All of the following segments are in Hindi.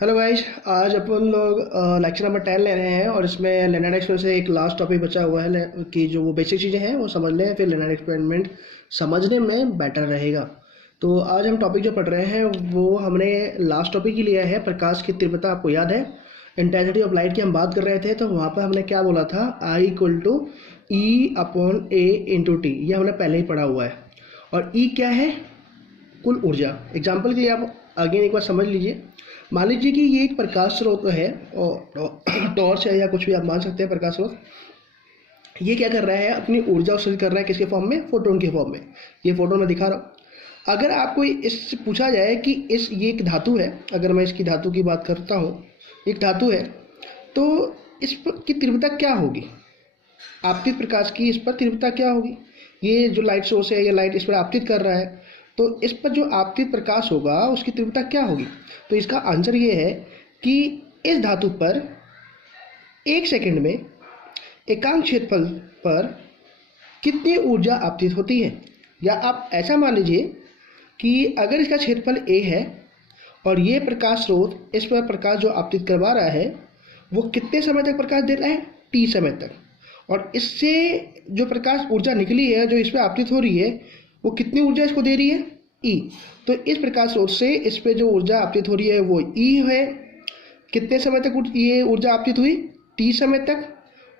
Hello guys. आज अपन लोग लेक्चर नंबर 10 ले रहे हैं और इसमें लिनियर एक्सपेरिमेंट से एक लास्ट टॉपिक बचा हुआ है कि जो वो बेसिक चीज़ें हैं वो समझ लें, फिर लिनियर एक्सपेरिमेंट समझने में बेटर रहेगा। तो आज हम टॉपिक जो पढ़ रहे हैं वो हमने लास्ट टॉपिक ही लिया है, प्रकाश की तीव्रता। आपको याद है इंटेंसिटी ऑफ लाइट की हम बात कर रहे थे, तो वहाँ पर हमने क्या बोला था, I = E/A/T। ये हमने पहले ही पढ़ा हुआ है। और E क्या है? कुल ऊर्जा। एग्जाम्पल के लिए आप अगेन एक बार समझ लीजिए। मान लीजिए कि ये एक प्रकाश स्रोत है और टॉर्च है या कुछ भी आप मान सकते हैं प्रकाश स्रोत। ये क्या कर रहा है, अपनी ऊर्जा उत्सर्जित कर रहा है किसके फॉर्म में? फोटोन के फॉर्म में। ये फोटोन मैं दिखा रहा हूँ। अगर आपको इससे पूछा जाए कि ये एक धातु है, अगर मैं इसकी धातु की बात करता हूँ, एक धातु है, तो इस पर की तीव्रता क्या होगी? आपतित प्रकाश की इस पर तीव्रता क्या होगी? ये जो लाइट सोर्स है, ये लाइट इस पर आपतित कर रहा है, तो इस पर जो आपतित प्रकाश होगा उसकी तीव्रता क्या होगी? तो इसका आंसर ये है कि इस धातु पर 1 सेकंड में एकांक क्षेत्रफल पर कितनी ऊर्जा आपतित होती है। या आप ऐसा मान लीजिए कि अगर इसका क्षेत्रफल A है और ये प्रकाश स्रोत इस पर प्रकाश जो आपतित करवा रहा है वो कितने समय तक प्रकाश दे रहा है? T समय तक। और इससे जो प्रकाश ऊर्जा निकली है, जो इस पर आपतित हो रही है, वो कितनी ऊर्जा इसको दे रही है? E। तो इस प्रकाश स्रोत से इस पे जो ऊर्जा आपतित हो रही है वो E है। कितने समय तक ये ऊर्जा आपतित हुई? T समय तक।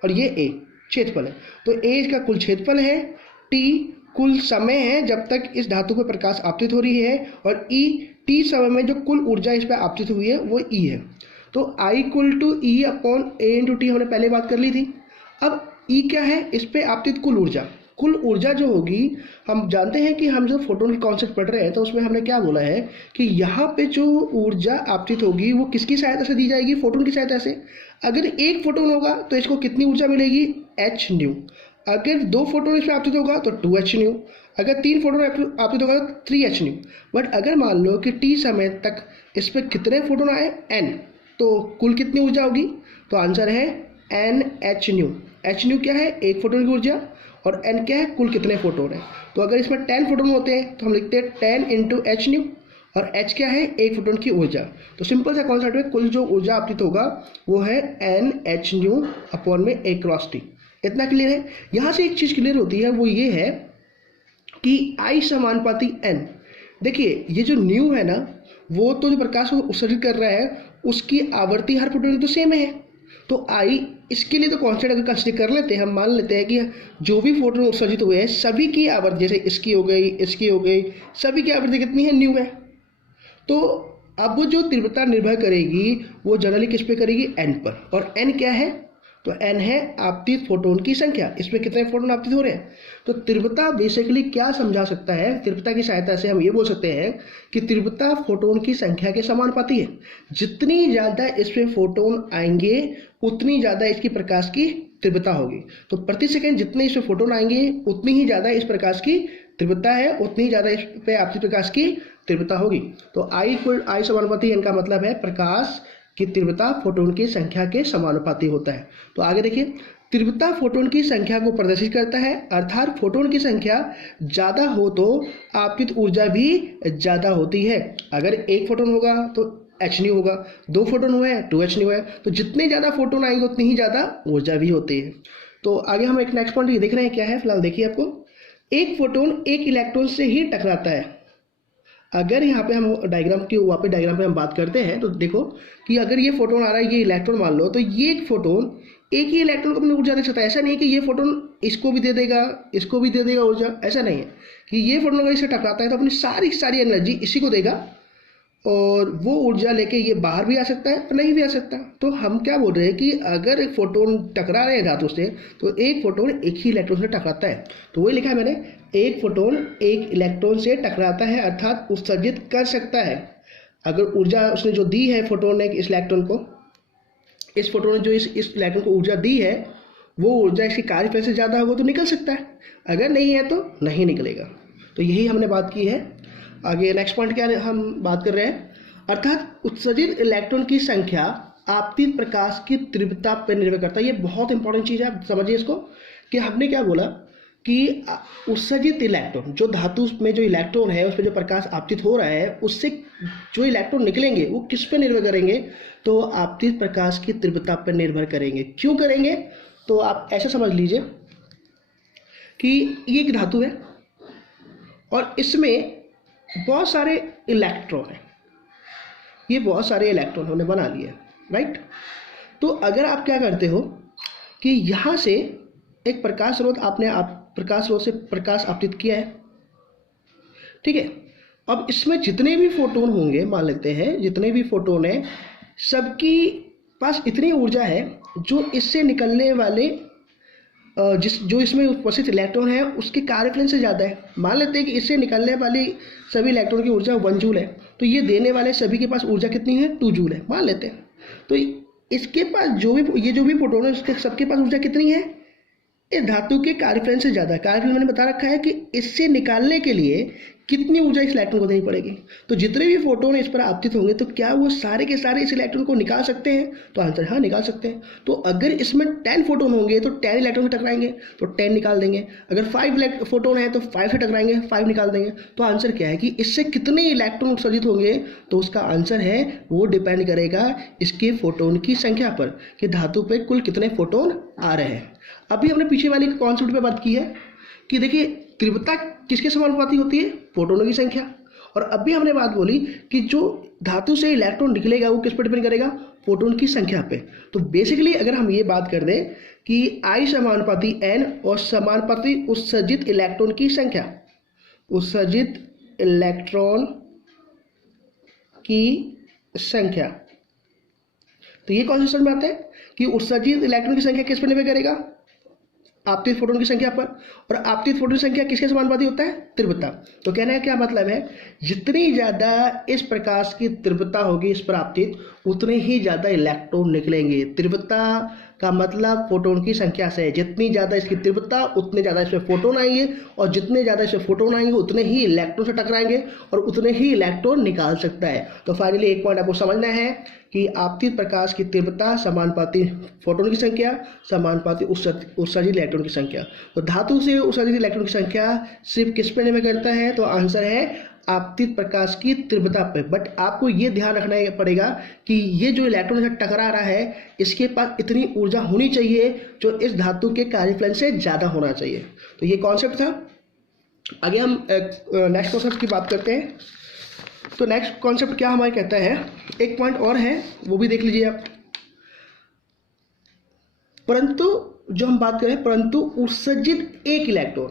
और ये A क्षेत्रफल है, तो A इसका कुल क्षेत्रफल है, T कुल समय है जब तक इस धातु पर प्रकाश आपतित हो रही है, और E T समय में जो कुल ऊर्जा इस पर आपतित हुई है वो E है। तो I = E/A/T हमने पहले बात कर ली थी। अब E क्या है? इस पे आपतित कुल ऊर्जा। कुल ऊर्जा जो होगी, हम जानते हैं कि हम जो फोटोन की कॉन्सेप्ट पढ़ रहे हैं तो उसमें हमने क्या बोला है कि यहाँ पे जो ऊर्जा आपतित होगी वो किसकी सहायता से दी जाएगी? फोटोन की सहायता से। अगर एक फोटोन होगा तो इसको कितनी ऊर्जा मिलेगी? h-nu। अगर 2 फोटोन इसमें आपतित होगा तो 2h-nu। अगर 3 फोटोन आपतित होगा तो 3h-nu। बट अगर मान लो कि t समय तक इस पर कितने फोटोन आए? n। तो कुल कितनी ऊर्जा होगी? तो आंसर है n-h-nu। h-nu क्या है? एक फोटोन की ऊर्जा, और n क्या है? कुल कितने फोटोन है। तो अगर इसमें 10 फोटोन होते हैं तो हम लिखते हैं 10 × h-nu, और h क्या है? एक फोटोन की ऊर्जा। तो सिंपल सा कॉन्सेप्ट है, कुल जो ऊर्जा आपतित होगा वो है n-h-nu/A×T। इतना क्लियर है? यहाँ से एक चीज़ क्लियर होती है, वो ये है कि I = n। देखिए ये जो न्यू है ना, वो तो जो प्रकाश को उत्सर्जित कर रहा है उसकी आवृत्ति हर फोटोन की तो सेम है। तो I इसके लिए तो कांस्टेंट अगर कंसिडर कर लेते हैं, हम मान लेते हैं कि जो भी फोटोन उत्सर्जित हुए हैं सभी की आवृत्ति, जैसे इसकी हो गई, इसकी हो गई, सभी की आवृत्ति कितनी है? न्यू है। तो अब जो तीव्रता निर्भर करेगी वो जनरली किस पे करेगी? n पर। और n क्या है? तो n है आपतित फोटोन की संख्या। इसमें कितने फोटोन आपतित हो रहे हैं। तो तीव्रता बेसिकली क्या समझा सकता है? तीव्रता की सहायता से हम ये बोल सकते हैं कि तीव्रता फोटोन की संख्या के समानुपाती है। जितनी ज़्यादा इसमें फोटोन आएंगे उतनी ज़्यादा इसकी प्रकाश की तीव्रता होगी। तो प्रति सेकंड जितने इसमें फोटोन आएंगे उतनी ही ज़्यादा इस प्रकाश की तीव्रता है, उतनी ज़्यादा इस पे आपतित प्रकाश की तीव्रता होगी। तो I = N का मतलब है प्रकाश की तीव्रता फोटोन की संख्या के समानुपाती होता है। तो आगे देखिए, तीव्रता फोटोन की संख्या को प्रदर्शित करता है, अर्थात फोटोन की संख्या ज़्यादा हो तो आपतित ऊर्जा भी ज़्यादा होती है। अगर एक फोटोन होगा तो h-nu होगा, 2 फोटोन हुए हैं 2h-nu है। तो जितने ज़्यादा फोटोन आएंगे उतनी ही ज़्यादा ऊर्जा भी होती है। तो आगे हम एक नेक्स्ट पॉइंट ये देख रहे हैं, क्या है फिलहाल देखिए। आपको एक फोटोन एक इलेक्ट्रॉन से ही टकराता है। अगर यहाँ पे हम डायग्राम की वापस डायग्राम पे हम बात करते हैं तो देखो कि अगर ये फोटोन आ रहा है, ये इलेक्ट्रॉन मान लो, तो ये एक फोटोन एक ही इलेक्ट्रॉन को अपनी ऊर्जा दे सकता है। ऐसा नहीं है कि ये फोटोन इसको भी दे देगा, इसको भी दे देगा ऊर्जा। ऐसा नहीं है कि ये फोटोन अगर इससे टकराता है तो अपनी सारी एनर्जी इसी को देगा और वो ऊर्जा लेके ये बाहर भी आ सकता है और नहीं भी आ सकता। तो हम क्या बोल रहे हैं कि अगर एक फोटोन टकरा रहे हैं धातु से तो एक फोटोन एक ही इलेक्ट्रॉन से टकराता है। तो वही लिखा है मैंने, एक फोटोन एक इलेक्ट्रॉन से टकराता है अर्थात उत्सर्जित कर सकता है। अगर ऊर्जा उसने जो दी है फोटोन ने इस इलेक्ट्रॉन को, इस फोटोन ने जो इस इलेक्ट्रॉन को ऊर्जा दी है, वो ऊर्जा इसकी कार्यफल से ज़्यादा होगा तो निकल सकता है, अगर नहीं है तो नहीं निकलेगा। तो यही हमने बात की है। आगे नेक्स्ट पॉइंट क्या हम बात कर रहे हैं, अर्थात उत्सर्जित इलेक्ट्रॉन की संख्या आपतित प्रकाश की तीव्रता पर निर्भर करता है। ये बहुत इंपॉर्टेंट चीज़ है, आप समझिए इसको कि हमने क्या बोला कि उत्सर्जित इलेक्ट्रॉन, जो धातु में जो इलेक्ट्रॉन है उस पर जो प्रकाश आपतित हो रहा है उससे जो इलेक्ट्रॉन निकलेंगे वो किस पे निर्भर करेंगे, तो आपतित प्रकाश की तीव्रता पर निर्भर करेंगे। क्यों करेंगे, तो आप ऐसा समझ लीजिए कि ये एक धातु है और इसमें बहुत सारे इलेक्ट्रॉन हैं, ये बहुत सारे इलेक्ट्रॉन हमने बना लिए, राइट। तो अगर आप क्या करते हो कि यहाँ से एक प्रकाश स्रोत प्रकाश स्रोत से प्रकाश आपतित किया है, ठीक है। अब इसमें जितने भी फोटोन होंगे, मान लेते हैं जितने भी फोटोन हैं, सबकी पास इतनी ऊर्जा है जो इससे निकलने वाले जो इसमें उपस्थित इलेक्ट्रॉन है उसके कार्यफलन से ज़्यादा है। मान लेते हैं कि इससे निकलने वाली सभी इलेक्ट्रॉन की ऊर्जा 1 जूल है, तो ये देने वाले सभी के पास ऊर्जा कितनी है, 2 जूल है, मान लेते हैं। तो इसके पास जो भी फोटोन है उसके सबके पास ऊर्जा कितनी है, इस धातु के कार्यफलन से ज़्यादा है। कार्यफलन मैंने बता रखा है कि इससे निकालने के लिए कितनी ऊर्जा इस इलेक्ट्रॉन को देनी पड़ेगी। तो जितने भी फोटोन इस पर आपतित होंगे तो क्या वो सारे के सारे इस इलेक्ट्रॉन को निकाल सकते हैं, तो आंसर हाँ, निकाल सकते हैं। तो अगर इसमें 10 फोटोन होंगे तो 10 इलेक्ट्रॉन से टकराएंगे तो 10 निकाल देंगे। अगर 5 फोटोन है तो 5 से टकराएंगे, 5 निकाल देंगे। तो आंसर क्या है कि इससे कितने इलेक्ट्रॉन उत्सर्जित होंगे, तो उसका आंसर है वो डिपेंड करेगा इसके फोटोन की संख्या पर, कि धातु पर कुल कितने फोटोन आ रहे हैं। अभी हमने पीछे वाले कॉन्सेप्ट पे बात की है कि देखिए तीव्रता किसके समानुपाती होती है, फोटोनों की संख्या। और अभी हमने बात बोली कि जो धातु से इलेक्ट्रॉन निकलेगा वो किस पर डिपेंड करेगा, फोटोन की संख्या पे। तो बेसिकली अगर हम ये बात कर दें कि I समानुपाती N और समानुपाती उत्सर्जित इलेक्ट्रॉन की संख्या, उत्सर्जित इलेक्ट्रॉन की संख्या, तो ये कौन से में आता है कि उत्सर्जित इलेक्ट्रॉन की संख्या किस पर निर्भर करेगा, आपतित फोटोन की संख्या पर। और आपतित फोटोन की संख्या किसके समानुपाती होता है, तीव्रता। तो कहने का क्या मतलब है, जितनी ज़्यादा इस प्रकाश की तीव्रता होगी इस पर आपतित, उतने ही ज़्यादा इलेक्ट्रॉन निकलेंगे। तीव्रता का मतलब फोटोन की संख्या से है, जितनी ज़्यादा इसकी तीव्रता उतने ज़्यादा इसमें फोटोन आएंगे, और जितने ज़्यादा इसमें फोटोन आएंगे उतने ही इलेक्ट्रॉन से टकराएंगे और उतने ही इलेक्ट्रॉन निकाल सकता है। तो फाइनली एक पॉइंट आपको समझना है कि आपतित प्रकाश की तीव्रता समानुपाती फोटोन की संख्या समानुपाती उत्सर्जित इलेक्ट्रॉन की संख्या। तो धातु से उत्सर्जित इलेक्ट्रॉन की संख्या सिर्फ किस पर निर्भर करता है, तो आंसर है आपतित प्रकाश की तीव्रता पे। बट आपको ये ध्यान रखना पड़ेगा कि ये जो इलेक्ट्रॉन से टकरा रहा है इसके पास इतनी ऊर्जा होनी चाहिए जो इस धातु के कार्यफलन से ज़्यादा होना चाहिए। तो ये कॉन्सेप्ट था। आगे हम नेक्स्ट कॉन्सेप्ट की बात करते हैं। तो नेक्स्ट कॉन्सेप्ट क्या हमारे कहता है, एक पॉइंट और है वो भी देख लीजिए आप। परंतु जो हम बात करें, परंतु उत्सर्जित एक इलेक्ट्रॉन,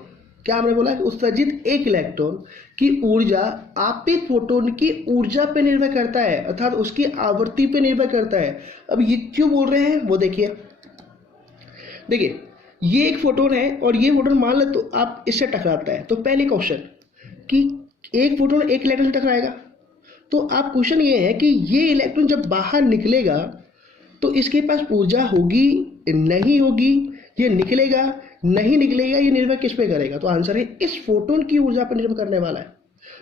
क्या हमने बोला कि उत्सर्जित एक इलेक्ट्रॉन की ऊर्जा आपतित फोटोन की ऊर्जा पे निर्भर करता है, अर्थात उसकी आवृत्ति पे निर्भर करता है। अब ये क्यों बोल रहे हैं वो देखिए ये एक फोटोन है और ये फोटोन मान लो तो आप इससे टकराता है। तो पहले क्वेश्चन कि एक फोटोन एक इलेक्ट्रॉन से टकराएगा, तो आप क्वेश्चन ये है कि ये इलेक्ट्रॉन जब बाहर निकलेगा तो इसके पास ऊर्जा होगी नहीं होगी, ये निकलेगा नहीं निकलेगा, ये निर्भर किस पे करेगा, तो आंसर है इस फोटोन की ऊर्जा पर निर्भर करने वाला है।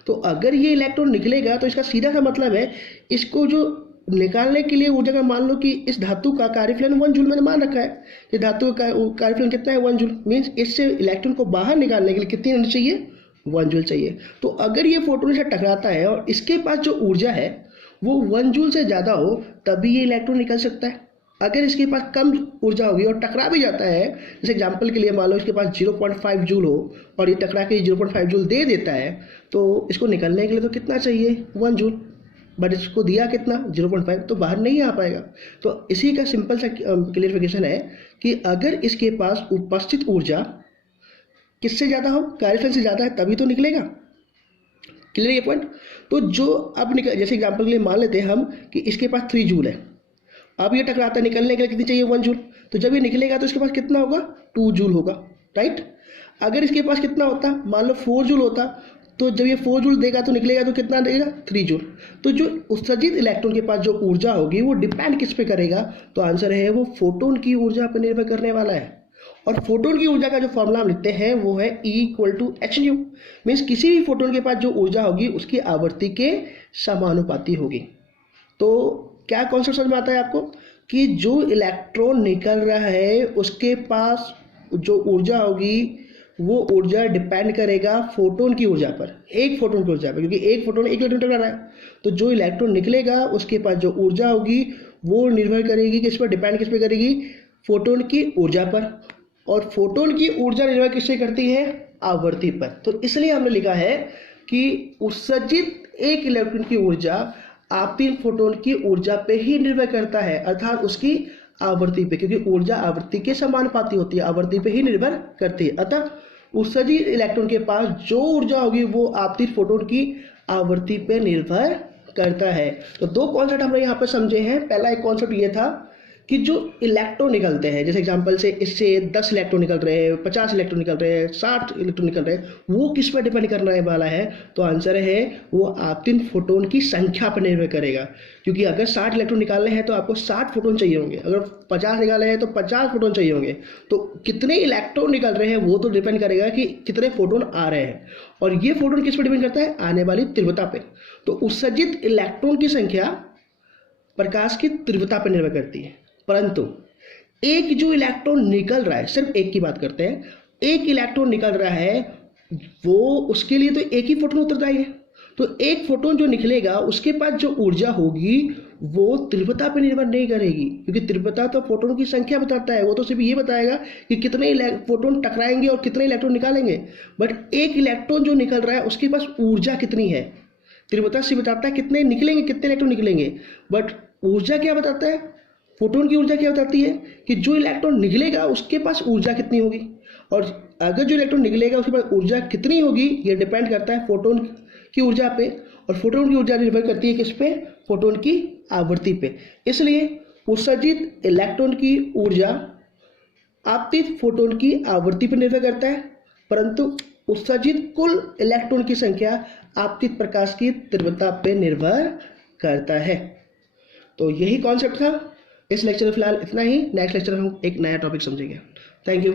तो अगर ये इलेक्ट्रॉन निकलेगा तो इसका सीधा सा मतलब है इसको जो निकालने के लिए ऊर्जा का, मान लो कि इस धातु का कार्यफलन 1 जूल मैंने मान रखा है, ये धातु का कार्यफलन कितना है 1 जूल, मीन्स इससे इलेक्ट्रॉन को बाहर निकालने के लिए कितनी एनर्जी चाहिए 1 जूल चाहिए। तो अगर ये फोटोन से टकराता है और इसके पास जो ऊर्जा है वो 1 जूल से ज़्यादा हो तभी ये इलेक्ट्रॉन निकल सकता है। अगर इसके पास कम ऊर्जा होगी और टकरा भी जाता है, जैसे एग्जांपल के लिए मान लो इसके पास 0.5 जूल हो और ये टकरा के 0.5 जूल दे देता है, तो इसको निकलने के लिए तो कितना चाहिए 1 जूल, बट इसको दिया कितना 0.5, तो बाहर नहीं आ पाएगा। तो इसी का सिंपल सा क्लियरिफिकेशन है कि अगर इसके पास उपस्थित ऊर्जा किससे ज़्यादा हो, कार्यफलन से ज़्यादा है, तभी तो निकलेगा। क्लियर ये पॉइंट। तो जो अब जैसे एग्जांपल के लिए मान लेते हैं हम कि इसके पास 3 जूल है, अब ये टकराता है, निकलने के लिए कितनी चाहिए 1 जूल, तो जब ये निकलेगा तो इसके पास कितना होगा 2 जूल होगा, राइट। अगर इसके पास कितना होता, मान लो 4 जूल होता, तो जब ये 4 जूल देगा तो निकलेगा तो कितना देगा 3 जूल। तो जो उत्सर्जित इलेक्ट्रॉन के पास जो ऊर्जा होगी वो डिपेंड किस पे करेगा, तो आंसर है वो फोटोन की ऊर्जा पर निर्भर करने वाला है। और फोटोन की ऊर्जा का जो फॉर्मूला हम लिखते हैं वो है E=hν, मीन्स किसी भी फोटोन के पास जो ऊर्जा होगी उसकी आवृत्ति के समानुपाती होगी। तो क्या कॉन्सेप्ट समझ में आता है आपको कि जो इलेक्ट्रॉन निकल रहा है उसके पास जो ऊर्जा होगी वो ऊर्जा डिपेंड करेगा फोटोन की ऊर्जा पर, एक फोटोन की ऊर्जा पर, क्योंकि एक फोटोन एक इलेक्ट्रॉन टकरा रहा है। तो जो इलेक्ट्रॉन निकलेगा उसके पास जो ऊर्जा होगी वो निर्भर करेगी किस पर, डिपेंड किस पर करेगी, फोटोन की ऊर्जा पर। और फोटोन की ऊर्जा निर्भर किससे करती है, आवर्ती पर। तो इसलिए हमने लिखा है कि उत्सर्जित एक इलेक्ट्रॉन की ऊर्जा आपतित फोटोन की ऊर्जा पे ही निर्भर करता है, अर्थात उसकी आवर्ती पे, क्योंकि ऊर्जा आवर्ती के समानुपाती होती है, आवर्ती पे ही निर्भर करती है। अतः उत्सर्जित इलेक्ट्रॉन के पास जो ऊर्जा होगी वो आपतित फोटोन की आवर्ती पे निर्भर करता है। तो दो कॉन्सेप्ट हमने यहाँ पर समझे हैं। पहला एक कॉन्सेप्ट ये था कि जो इलेक्ट्रॉन निकलते हैं, जैसे एग्जांपल से इससे 10 इलेक्ट्रॉन निकल रहे हैं, 50 इलेक्ट्रॉन निकल रहे हैं, 60 इलेक्ट्रॉन निकल रहे हैं, वो किस पर डिपेंड करने वाला है, तो आंसर है वो आपतित फोटोन की संख्या पर निर्भर करेगा। क्योंकि अगर 60 इलेक्ट्रॉन निकालने हैं तो आपको 60 फोटोन चाहिए होंगे, अगर 50 निकाले हैं तो 50 फोटोन चाहिए होंगे। तो कितने इलेक्ट्रॉन निकल रहे हैं वो तो डिपेंड करेगा कि कितने फोटोन आ रहे हैं, और ये फोटोन किस पर डिपेंड करता है, आने वाली तीव्रता पे। तो उत्सर्जित इलेक्ट्रॉन की संख्या प्रकाश की तीव्रता पर निर्भर करती है। परंतु एक जो इलेक्ट्रॉन निकल रहा है, सिर्फ एक की बात करते हैं, एक इलेक्ट्रॉन निकल रहा है, वो उसके लिए तो एक ही फोटोन उत्तरदायी है। तो एक फोटोन जो निकलेगा उसके पास जो ऊर्जा होगी वो तीव्रता पर निर्भर नहीं करेगी, क्योंकि तीव्रता तो फोटोन की संख्या बताता है, वो तो सिर्फ ये बताएगा कि कितने फोटोन टकराएंगे और कितने इलेक्ट्रॉन निकालेंगे। बट एक इलेक्ट्रॉन जो निकल रहा है उसके पास ऊर्जा कितनी है, तीव्रता से बताता है कितने निकलेंगे, कितने इलेक्ट्रॉन निकलेंगे। बट ऊर्जा क्या बताता है, फोटोन की ऊर्जा क्या बताती है कि जो इलेक्ट्रॉन निकलेगा उसके पास ऊर्जा कितनी होगी, और अगर जो इलेक्ट्रॉन निकलेगा उसके पास ऊर्जा कितनी होगी ये डिपेंड करता है फोटोन की ऊर्जा पे, और फोटोन की ऊर्जा निर्भर करती है किस पे, फोटोन की आवर्ती पे। इसलिए उत्सर्जित इलेक्ट्रॉन की ऊर्जा आपतित फोटोन की आवर्ती पर निर्भर करता है, परंतु उत्सर्जित कुल इलेक्ट्रॉन की संख्या आपतित प्रकाश की तीव्रता पर निर्भर करता है। तो यही कॉन्सेप्ट था। इस लेक्चर में फिलहाल इतना ही। नेक्स्ट लेक्चर में हम एक नया टॉपिक समझेंगे। Thank you.